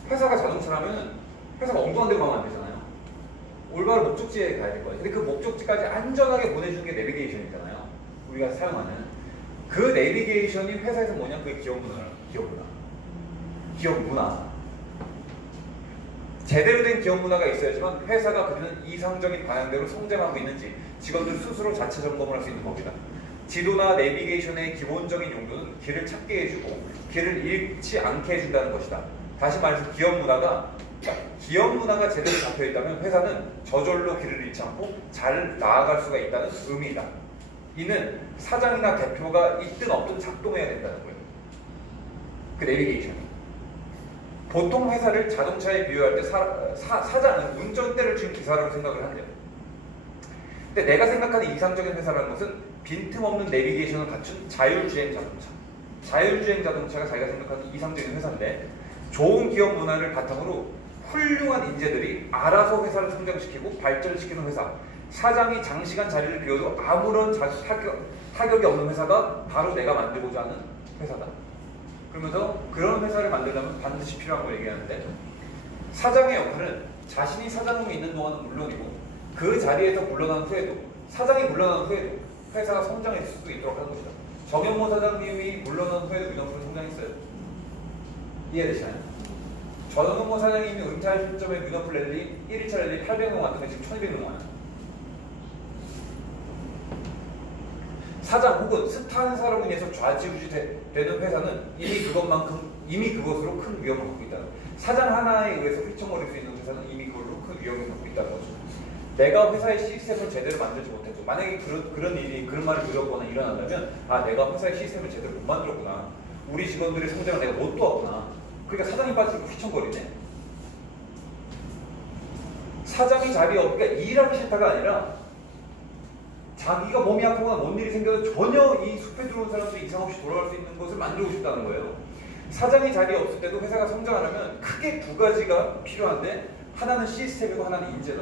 회사가 자동차라면 회사가 엉뚱한 데로 가면 안 되잖아요. 올바른 목적지에 가야 될 거예요. 근데 그 목적지까지 안전하게 보내주는 게 내비게이션이잖아요. 우리가 사용하는 그 내비게이션이 회사에서 뭐냐? 그게 기업 문화라는 기업 문화. 기업 문화. 제대로 된 기업 문화가 있어야지만 회사가 그리는 이상적인 방향대로 성장하고 있는지 직원들 스스로 자체 점검을 할 수 있는 법이다. 지도나 내비게이션의 기본적인 용도는 길을 찾게 해주고 길을 잃지 않게 해준다는 것이다. 다시 말해서 기업 문화가 제대로 잡혀있다면 회사는 저절로 길을 잃지 않고 잘 나아갈 수가 있다는 의미이다. 이는 사장이나 대표가 있든 없든 작동해야 된다는 거예요. 그 내비게이션이. 보통 회사를 자동차에 비유할 때 사장은 운전대를 쥔 기사라고 생각을 한대요. 근데 내가 생각하는 이상적인 회사라는 것은 빈틈없는 내비게이션을 갖춘 자율주행 자동차. 자율주행 자동차가 자기가 생각하는 이상적인 회사인데 좋은 기업 문화를 바탕으로 훌륭한 인재들이 알아서 회사를 성장시키고 발전시키는 회사. 사장이 장시간 자리를 비워도 아무런 타격이 없는 회사가 바로 내가 만들고자 하는 회사다. 그러면서 그런 회사를 만들려면 반드시 필요한 걸 얘기하는데, 사장의 역할은 자신이 사장으로 있는 동안은 물론이고 그 자리에서 물러난 후에도, 사장이 물러난 후에도 회사가 성장할 수 있도록 하는 것이다. 정현모 사장님이 물러난 후에도 유나풀은 성장했어요. 이해되시나요? 정현모 사장님이 은퇴할 시점에 유나풀 랠리 1일차 랠리 800명 왔던 게 지금 1200명 와요. 사장 혹은 스타하는 사람에 의해서 좌지우지 되는 회사는 이미 그것으로 큰 위험을 갖고 있다. 사장 하나에 의해서 휘청거릴 수 있는 회사는 이미 그걸로 큰 위험을 갖고 있다는 거죠. 내가 회사의 시스템을 제대로 만들지 못해도, 만약에 그런 일이, 그런 말을 들었거나 일어난다면, 아, 내가 회사의 시스템을 제대로 못 만들었구나, 우리 직원들의 성장을 내가 못 도왔구나, 그러니까 사장이 빠지고 휘청거리네. 사장이 자리에 없으니까 일하기 싫다가 아니라 자기가 몸이 아프거나 뭔 일이 생겨도 전혀 이 숲에 들어온 사람들이 이상 없이 돌아갈 수 있는 것을 만들고 싶다는 거예요. 사장이 자리에 없을 때도 회사가 성장하려면 크게 두 가지가 필요한데, 하나는 시스템이고 하나는 인재다.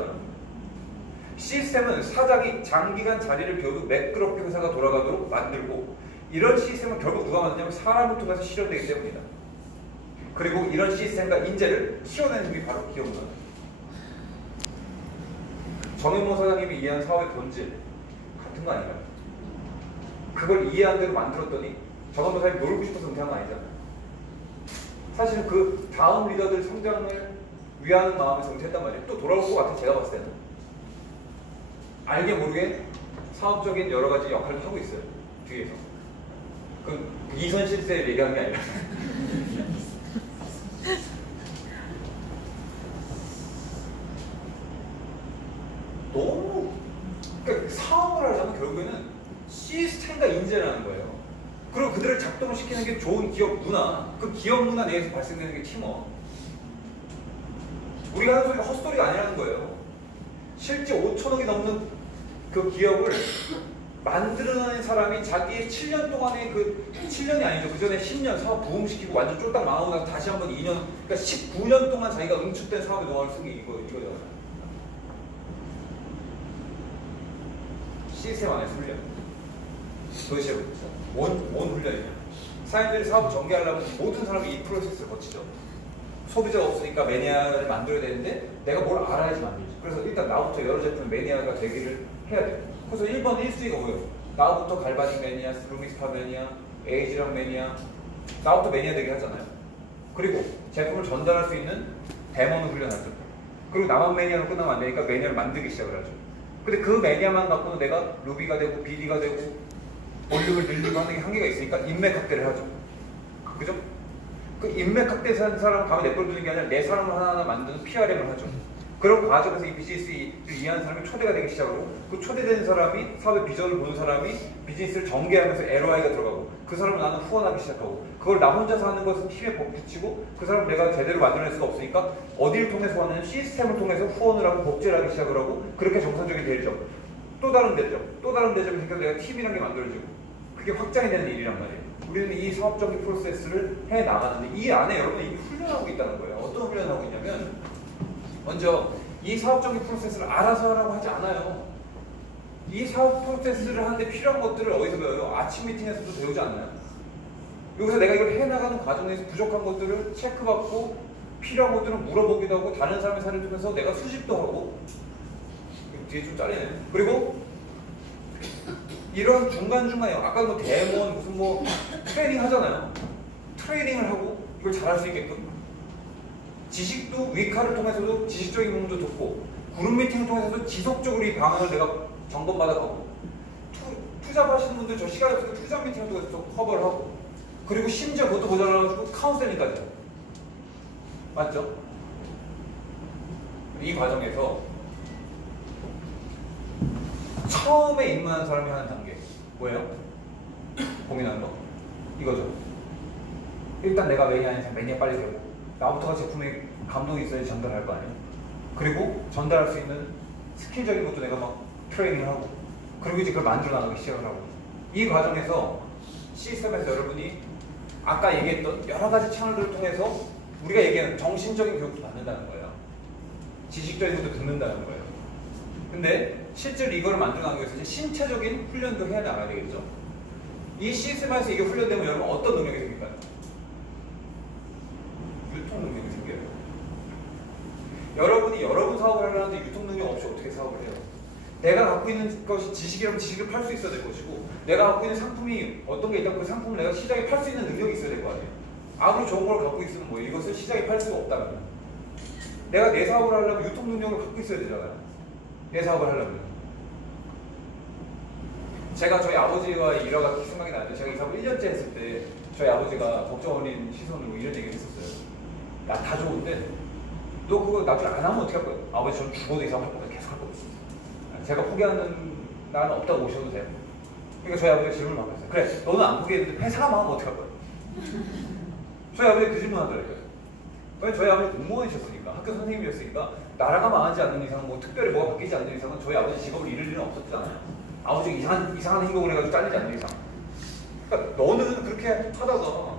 시스템은 사장이 장기간 자리를 비워도 매끄럽게 회사가 돌아가도록 만들고, 이런 시스템은 결국 누가 만드냐면 사람을 통해서 실현되기 때문이다. 그리고 이런 시스템과 인재를 키워내는 게 바로 기업문화다. 정현모 사장님이 이해한 사업의 본질 같은 거 아닌가요? 그걸 이해한 대로 만들었더니 정현모 사장님이 놀고 싶어서 은퇴한 거 아니잖아요. 사실 그 다음 리더들 성장을 위하는 마음에서 은퇴했단 말이에요. 또 돌아올 것 같아, 제가 봤을 때는. 알게 모르게 사업적인 여러 가지 역할을 하고 있어요, 뒤에서. 그 이선실세 얘기하는 게 아니라. 너무, 그러니까 사업을 하려면 결국에는 시스템과 인재라는 거예요. 그리고 그들을 작동을 시키는 게 좋은 기업 문화, 그 기업 문화 내에서 발생되는 게 팀워크. 우리가 하는 소리가 헛소리가 아니라는 거예요. 실제 5천억이 넘는 그 기업을 만들어낸 사람이 자기의 7년 동안의 7년이 아니죠. 그 전에 10년 사업 부흥시키고 완전 쫄딱 망하고 나서 다시 한번 2년, 그러니까 19년 동안 자기가 응축된 사업에 노하우를 쓴 게 이거잖아요. 시스템 안에서 훈련. 도대체 뭔 훈련이냐. 사람들이 사업을 전개하려면 모든 사람이 이 프로세스를 거치죠. 소비자가 없으니까 매니아를 만들어야 되는데 내가 뭘 알아야지 만들지. 그래서 일단 나부터 여러 제품 매니아가 되기를 해야 돼요. 그래서 1번 1순위가 뭐예요? 나부터 갈바닉 매니아, 루미스파 매니아, 에이지랑 매니아, 나부터 매니아 되게 하잖아요. 그리고 제품을 전달할 수 있는 데모는 훈련하죠. 그리고 나만 매니아로 끝나면 안 되니까 매니아를 만들기 시작을 하죠. 근데 그 매니아만 갖고는 내가 루비가 되고 BD가 되고 볼륨을 늘리고 하는 게 한계가 있으니까 인맥 확대를 하죠. 그죠? 그 인맥 확대하는 사람은 가만히 내버려두는 게 아니라 내 사람을 하나하나 만드는 PRM을 하죠. 그런 과정에서 이 비즈니스를 이해하는 사람이 초대가 되기 시작하고, 그 초대된 사람이 사업의 비전을 보는 사람이 비즈니스를 전개하면서 ROI가 들어가고, 그 사람을 나는 후원하기 시작하고, 그걸 나 혼자서 하는 것은 힘에 붙이고, 그 사람을 내가 제대로 만들어낼 수가 없으니까 어디를 통해서 하는 시스템을 통해서 후원을 하고 복제를 하기 시작을 하고, 그렇게 정상적인 대접, 또 다른 대접이 생겨서 내가 팀이란 게 만들어지고, 그게 확장이 되는 일이란 말이에요. 우리는 이 사업적인 프로세스를 해 나가는데, 이 안에 여러분이 이미 훈련하고 있다는 거예요. 어떤 훈련을 하고 있냐면, 먼저 이 사업적인 프로세스를 알아서 하라고 하지 않아요. 이 사업 프로세스를 하는데 필요한 것들을 어디서 배워요? 아침 미팅에서도 배우지 않나요? 여기서 내가 이걸 해나가는 과정에서 부족한 것들을 체크받고, 필요한 것들을 물어보기도 하고, 다른 사람의 사례를 통해서 내가 수집도 하고. 뒤에 좀 잘리네. 그리고 이런 중간중간에 아까 뭐 데몬 무슨 트레이닝 하잖아요. 트레이닝을 하고 이걸 잘할 수 있게끔 지식도 위카를 통해서도 지식적인 부분도 돕고, 그룹 미팅을 통해서도 지속적으로 이 방향을 내가 점검받아가고, 투잡하시는 분들 저 시간이 없으니까 투잡 미팅을 통해서 또 커버를 하고, 그리고 심지어 그것도 모자라가지고 카운셀링까지 하고. 맞죠? 이 과정에서 처음에 입문한 사람이 하는 단계 뭐예요? 고민하는 거 이거죠. 일단 내가 매니아 빨리 되고, 나부터가 제품에 감동이 있어야지 전달할 거 아니에요. 그리고 전달할 수 있는 스킬적인 것도 내가 막 트레이닝을 하고, 그리고 이제 그걸 만들어 나가기 시작을 하고. 이 과정에서 시스템에서 여러분이 아까 얘기했던 여러 가지 채널들을 통해서 우리가 얘기하는 정신적인 교육도 받는다는 거예요. 지식적인 것도 듣는다는 거예요. 근데 실제로 이걸 만들어가기 위해서 신체적인 훈련도 해야 나가야 되겠죠. 이 시스템에서 이게 훈련되면 여러분 어떤 능력이 생길까요? 유통 능력이 생겨요. 여러분이 여러분 사업을 하려는데 유통 능력 없이 어떻게 사업을 해요? 내가 갖고 있는 것이 지식이라면 지식을 팔 수 있어야 될 것이고, 내가 갖고 있는 상품이 어떤 게 있다면 그 상품을 내가 시장에 팔 수 있는 능력이 있어야 될 거 아니에요. 아무리 좋은 걸 갖고 있으면 뭐 이것을 시장에 팔 수가 없다면, 내가 내 사업을 하려면 유통 능력을 갖고 있어야 되잖아요. 내 사업을 하려면. 제가 저희 아버지와 일화가 생각이 나는데, 제가 이 사업을 1년째 했을 때 저희 아버지가 걱정 어린 시선으로 이런 얘기를 했었어요. 야, 다 좋은데 너 그거 나중에 안 하면 어떻게 할 거야? 아버지, 저는 죽어도 이 사업 할 거야. 계속 할 거야. 제가 포기하는 날은 없다고 보셔도 돼요. 그러니까 저희 아버지가 질문을 막 했어요. 그래, 너는 안 포기했는데 회사가 망하면 어떻게 할 거야? 저희 아버지가 그 질문 하더라고요. 왜냐면 저희 아버지 공무원이셨으니까, 학교 선생님이었으니까, 나라가 망하지 않는 이상, 뭐 특별히 뭐가 바뀌지 않는 이상은 저희 아버지 직업을 잃을 일은 없었잖아요. 아버지가 이상한 행동을 해가지고 잘리지 않는 이상. 그러니까 너는 그렇게 하다가,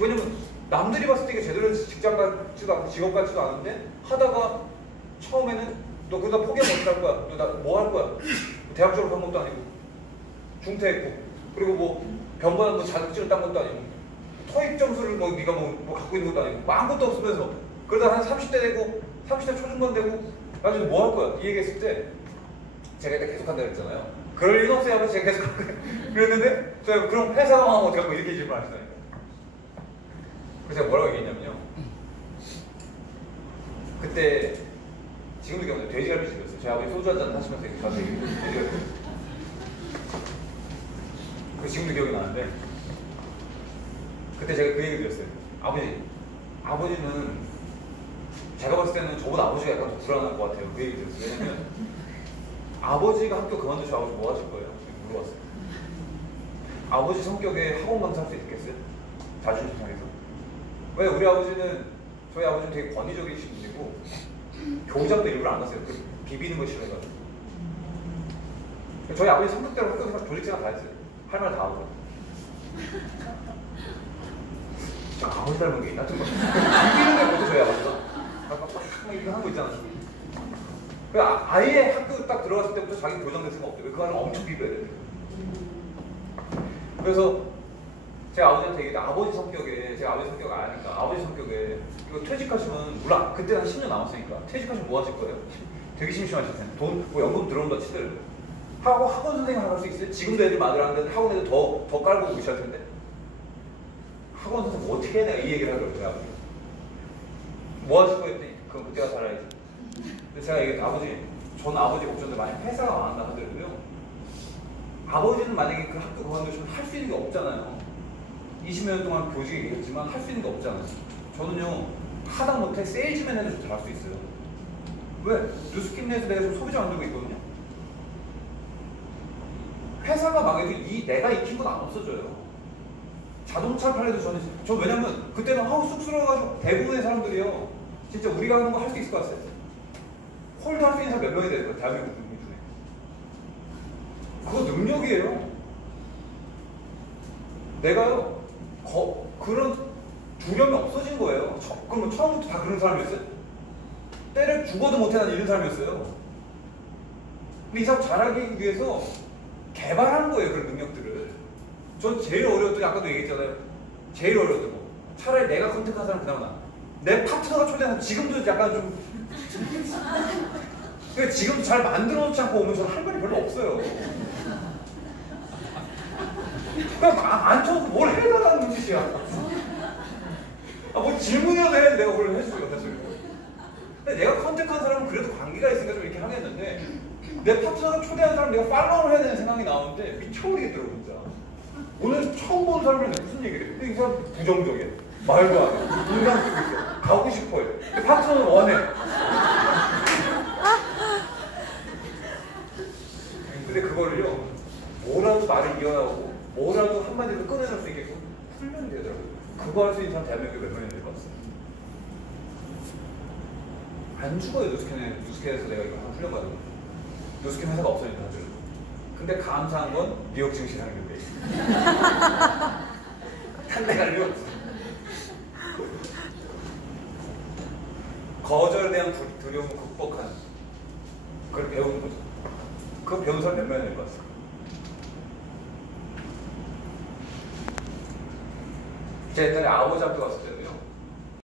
왜냐면 남들이 봤을 때 이게 제대로 직장 같지도 않고 직업 같지도 않은데, 하다가 처음에는 너 그러다 포기하면 어떻게 할 거야? 너 나 뭐 할 거야? 대학 졸업한 것도 아니고, 중퇴했고, 그리고 뭐 병관한 뭐 자격증을 딴 것도 아니고, 토익 점수를 뭐 네가 뭐 갖고 있는 것도 아니고, 뭐 아무것도 없으면서, 그러다 한 30대 되고 30대 초중반 되고 나중에 뭐 할 거야? 이 얘기했을 때 제가 이때 계속 한다고 했잖아요. 그럴 리는 없어요 하면서 제가 계속 그랬는데, 제가 그럼 회사가 망하면 어떻게 할 거야? 이렇게 질문하시다니까. 그래서 제가 뭐라고 얘기했냐면요, 그때 지금도 기억나요. 돼지갈비 집이었어요. 저희 아버지 소주 한잔 하시면서 저한테 돼지갈비. 그 지금도 기억이 나는데, 그때 제가 그 얘기 드렸어요. 아버지는 제가 봤을 때는 저보다 아버지가 약간 더 불안할 것 같아요. 그 얘기 드렸어요. 왜냐면 아버지가 학교 그만두시면 아버지 뭐 하실 거예요? 물어봤어요. 아버지 성격에 학원 강사할 수 있겠어요? 자존심 상해서. 왜? 우리 아버지는, 저희 아버지는 되게 권위적이신 분이고 교장도 일부러 안 하세요. 비비는 거 싫어해가지고. 저희 아버지 성격대로 학교 조직생활 다 했어요. 할 말 다 하고. 아버지 닮은 게 있나? 좀 비비는 게 뭐죠, 저희 아버지가? 이렇게 하는 거 있잖아. 아예 학교 딱 들어갔을 때부터 자기 교장 될 생각 없대요. 그거 하면 엄청 비벼야 돼요. 그래서 제가 아버지한테 얘기했는데, 아버지 성격에, 제가 아버지 성격을 아니까, 아버지 성격에 이거 퇴직하시면, 물론 그때 한 10년 남았으니까 퇴직하시면 뭐 하실 거예요? 되게 심심하실 텐데, 뭐 연금 들어온다 치들 학원 선생님 할 수 있어요? 지금도 애들 많이 하는데 학원 애들 더 깔고 계실 텐데, 학원 선생님 어떻게 해? 내가 이 얘기를 하더라고요. 뭐 하실 거예요? 그럼 그때가 살아야지. 근데 제가 얘기했죠. 저는 아버지 걱정인데 만약 회사가 망한다 하더라도요, 아버지는 만약에 그 학교 그만두시면 할 수 있는 게 없잖아요. 20년 년 동안 교직에 계셨지만 할 수 있는 게 없잖아요. 저는요, 하다못해 세일즈맨 해도 저 잘할 수 있어요. 왜? 뉴스킴내에서 내가 지금 소비자 만들고 있거든요. 회사가 망해도 내가 익힌 건 안 없어져요. 자동차 팔려도 저 왜냐면 그때는 쑥스러워가지고 대부분의 사람들이요, 진짜 우리가 하는 거 할 수 있을 것 같아요. 홀드 할 수 있는 사람 몇 명이 될 거예요, 대한민국 국민 중에. 그거 능력이에요. 내가요, 그런 두려움이 없어진 거예요. 그럼 처음부터 다 그런 사람이었어요? 때려 죽어도 못해 난 이런 사람이었어요. 근데 이 사람 잘하기 위해서 개발하는 거예요, 그런 능력들을. 전 제일 어려웠던 게, 아까도 얘기했잖아요. 제일 어려웠던 거. 차라리 내가 컨택한 사람 그나마 나. 내 파트너가 초대한 사람 지금도 약간 좀 그러니까 지금도 잘 만들어 놓지 않고 오면 저는 할 말이 별로 없어요. 그러니까 안 쳐서 뭘 해달라는 짓이야. 뭐 질문이라도 해야지 내가 그걸 해주고 됐어요. 근데 내가 컨택한 사람은 그래도 관계가 있으니까 좀 이렇게 하겠는데, 내 파트너가 초대한 사람 내가 팔로우를 해야 되는 생각이 나오는데 미쳐버리겠더라고 진짜. 오늘 처음 본 사람을 내가 무슨 얘기를 해? 근데 이 사람 부정적이야. 말도 안 해. 인간 쓰고 있어. 가고 싶어요. 근데 파트너는 원해. 근데 그거를요, 뭐라도 말을 이어나오고 뭐라도 한마디로 꺼내낼 수 있게끔 훈련이 되더라고요. 그거 할 수 있는 사람 대한민국에 몇 명이 될 것 같아요. 안 죽어요. 뉴스캔에서 내가 이거 훈련 받은 거. 뉴스캔 회사가 없어니까 다들. 근데 감사한 건 뉴욕 증시라는 게 있어요. 딴 데가 필요 없어. 그 변호사 몇 명이 될 것 같습니까? 제가 옛날에 아버지 학교 갔을 때도요.